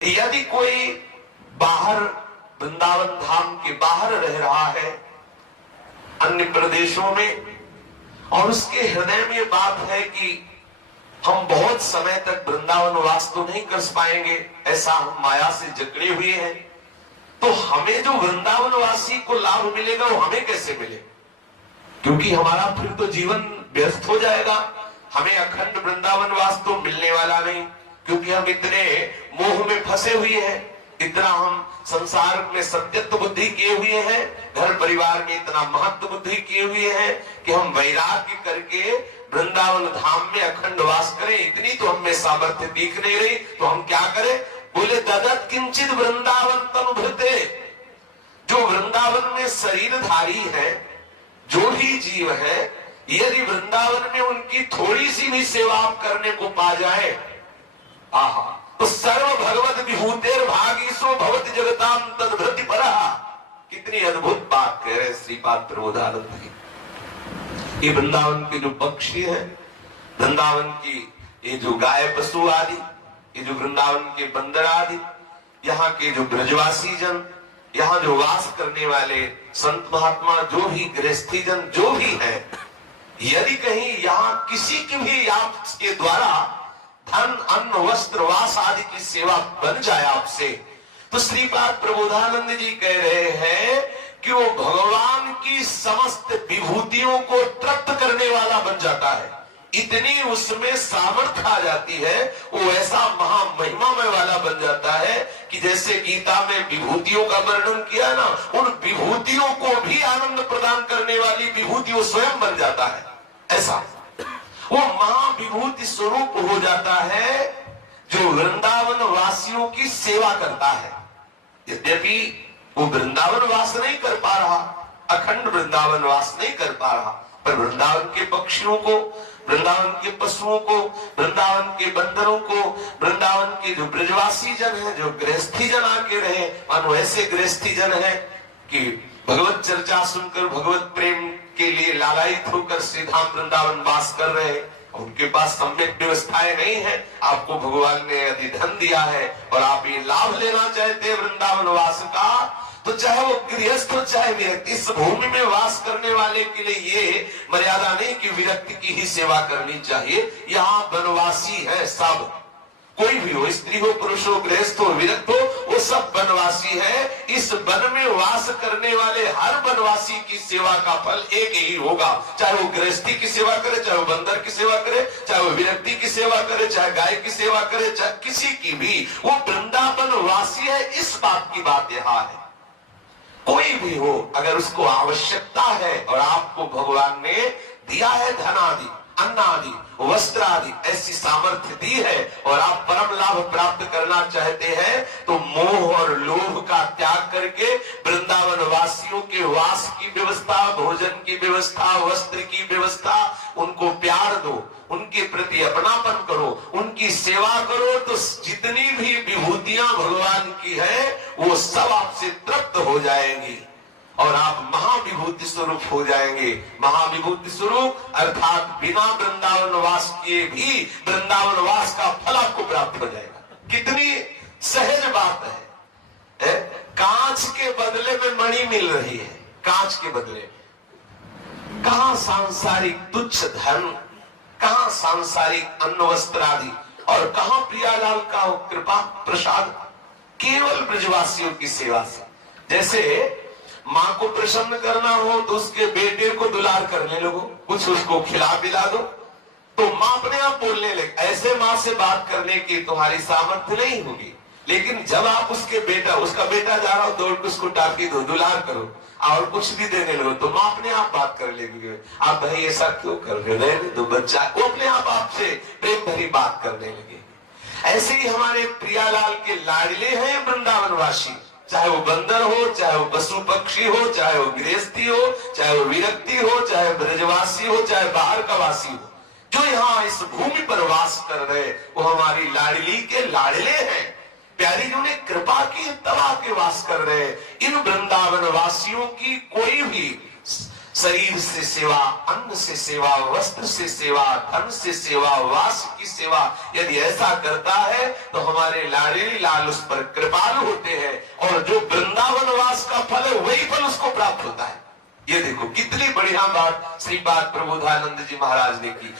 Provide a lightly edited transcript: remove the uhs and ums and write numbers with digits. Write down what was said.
यदि कोई बाहर वृंदावन धाम के बाहर रह रहा है अन्य प्रदेशों में, और उसके हृदय में ये बात है कि हम बहुत समय तक वृंदावन वास तो नहीं कर पाएंगे, ऐसा हम माया से जकड़े हुए हैं, तो हमें जो वृंदावन वासी को लाभ मिलेगा वो हमें कैसे मिले? क्योंकि हमारा फिर तो जीवन व्यस्त हो जाएगा, हमें अखंड वृंदावन वास तो मिलने वाला नहीं, क्योंकि हम इतने मोह में फंसे हुए हैं, इतना हम संसार में सत्यत्व बुद्धि किए हुए हैं, घर परिवार में इतना महत्व बुद्धि किए हुए हैं कि हम वैराग्य करके वृंदावन धाम में अखंड वास करें, इतनी तो हमें सामर्थ्य दिख नहीं रही। तो हम क्या करें? बोले ददत किंचित वृंदावन तनुभृते, जो वृंदावन में शरीरधारी है, जो भी जीव है, यदि वृंदावन में उनकी थोड़ी सी भी सेवा आप करने को पा जाए, आहा, तो सर्व भगवत विभूतेर भागीसो भवति जगताम तद्भृति परहा। कितनी अद्भुत बात कह रहे श्रीपाद प्रबोधानंद जी। ये वृंदावन के जो पक्षी है, वृंदावन की ये जो गाय पशु आदि, ये जो वृंदावन के बंदर आदि, यहाँ के जो ब्रजवासी जन, यहाँ जो वास करने वाले संत महात्मा, जो भी गृहस्थी जन जो भी है, यदि कहीं यहाँ किसी की भी आपके द्वारा धन अन्न वस्त्र वास आदि की सेवा बन जाए आपसे, तो श्रीपाद प्रबोधानंद जी कह रहे हैं कि वो भगवान की समस्त विभूतियों को तृप्त करने वाला बन जाता है। इतनी उसमें सामर्थ्य आ जाती है, वो ऐसा महामहिमामय वाला बन जाता है कि जैसे गीता में विभूतियों का वर्णन किया ना, उन विभूतियों को भी आनंद प्रदान करने वाली विभूति वो स्वयं बन जाता है। ऐसा वो महाविभूति स्वरूप हो जाता है जो वृंदावन वासियों की सेवा करता है। यद्यपि वो वृंदावन वास नहीं कर पा रहा, अखंड वृंदावन वास नहीं कर पा रहा, पर वृंदावन के पक्षियों को, वृंदावन के पशुओं को, वृंदावन के बंदरों को, वृंदावन के जो ब्रजवासी जन है, जो गृहस्थी जन आके रहे, मानो ऐसे गृहस्थी जन है कि भगवत चर्चा सुनकर भगवत प्रेम के लिए लालायित होकर श्रीधाम वृंदावन वास कर रहे हैं, उनके पास सम्यक व्यवस्थाएं नहीं है। आपको भगवान ने यदि धन दिया है और आप ये लाभ लेना चाहते हैं वृंदावन वास का, तो चाहे वो गृहस्थ हो चाहे विरक्ति, इस भूमि में वास करने वाले के लिए ये मर्यादा नहीं कि विरक्ति की ही सेवा करनी चाहिए। यहाँ वनवासी है सब, कोई भी हो, स्त्री हो, पुरुष हो, गृहस्थ हो, विरक्त हो, वो सब वनवासी है। इस वन में वास करने वाले हर वनवासी की सेवा का फल एक ही होगा, चाहे वो गृहस्थी की सेवा करे, चाहे वो बंदर की सेवा करे, चाहे वो विरक्ति की सेवा करे, चाहे गाय की सेवा करे, चाहे किसी की भी, वो वृंदावन वासी है। इस बात की बात यहाँ है। कोई भी हो, अगर उसको आवश्यकता है और आपको भगवान ने दिया है धन आदि, अन्न आदि, वस्त्र आदि, ऐसी सामर्थ्य दी है और आप परम लाभ प्राप्त करना चाहते हैं, तो मोह और लोभ का त्याग करके वृंदावन वासियों के वास की व्यवस्था, भोजन की व्यवस्था, वस्त्र की व्यवस्था, उनको प्यार दो, उनके प्रति अपनापन करो, उनकी सेवा करो, तो जितनी भी विभूतियां भगवान की है वो सब आपसे तृप्त हो जाएंगी और आप महाविभूति स्वरूप हो जाएंगे। महाविभूति स्वरूप अर्थात बिना वृंदावन वास किए भी वृंदावन वास का फल आपको प्राप्त हो जाएगा। कितनी सहज बात है। कांच के बदले में मणि मिल रही है, कांच के बदले में। कहां सांसारिक तुच्छ धन, कहां सांसारिक अन्न वस्त्र आदि, और कहां प्रियालाल का कृपा प्रसाद, केवल ब्रजवासियों की सेवा से। जैसे माँ को प्रसन्न करना हो तो उसके बेटे को दुलार करने लगो, कुछ उसको खिला पिला दो, तो माँ अपने आप बोलने लगे। ऐसे माँ से बात करने की तुम्हारी सामर्थ्य नहीं होगी, लेकिन जब आप उसका बेटा जा रहा हो, दौड़ के उसको टाकी दो, दुलार करो और कुछ भी देने लगो, तो माँ अपने आप बात कर लेगी। आप भाई ऐसा क्यों कर रहे हो? तो बच्चा वो अपने आप आपसे प्रेम भरी बात करने लगे। ऐसे ही हमारे प्रियालाल के लाडले हैं वृंदावनवासी, चाहे वो बंदर हो, चाहे वो पशु पक्षी हो, चाहे वो गृहस्थी हो, चाहे वो विरक्ति हो, चाहे ब्रजवासी हो, चाहे बाहर का वासी हो, जो यहाँ इस भूमि पर वास कर रहे, वो हमारी लाडली के लाडले हैं। प्यारी जी ने कृपा की तब आके वास कर रहे। इन वृंदावन वासियों की कोई भी शरीर से सेवा, अन्न से सेवा, वस्त्र से सेवा, धन से सेवा, वास की सेवा यदि ऐसा करता है तो हमारे लाडली लाल उस पर कृपालु होते हैं और जो वृंदावन वास का फल है वही फल उसको प्राप्त होता है। ये देखो कितनी बढ़िया बात श्रीपाद प्रबोधानंद जी महाराज ने की।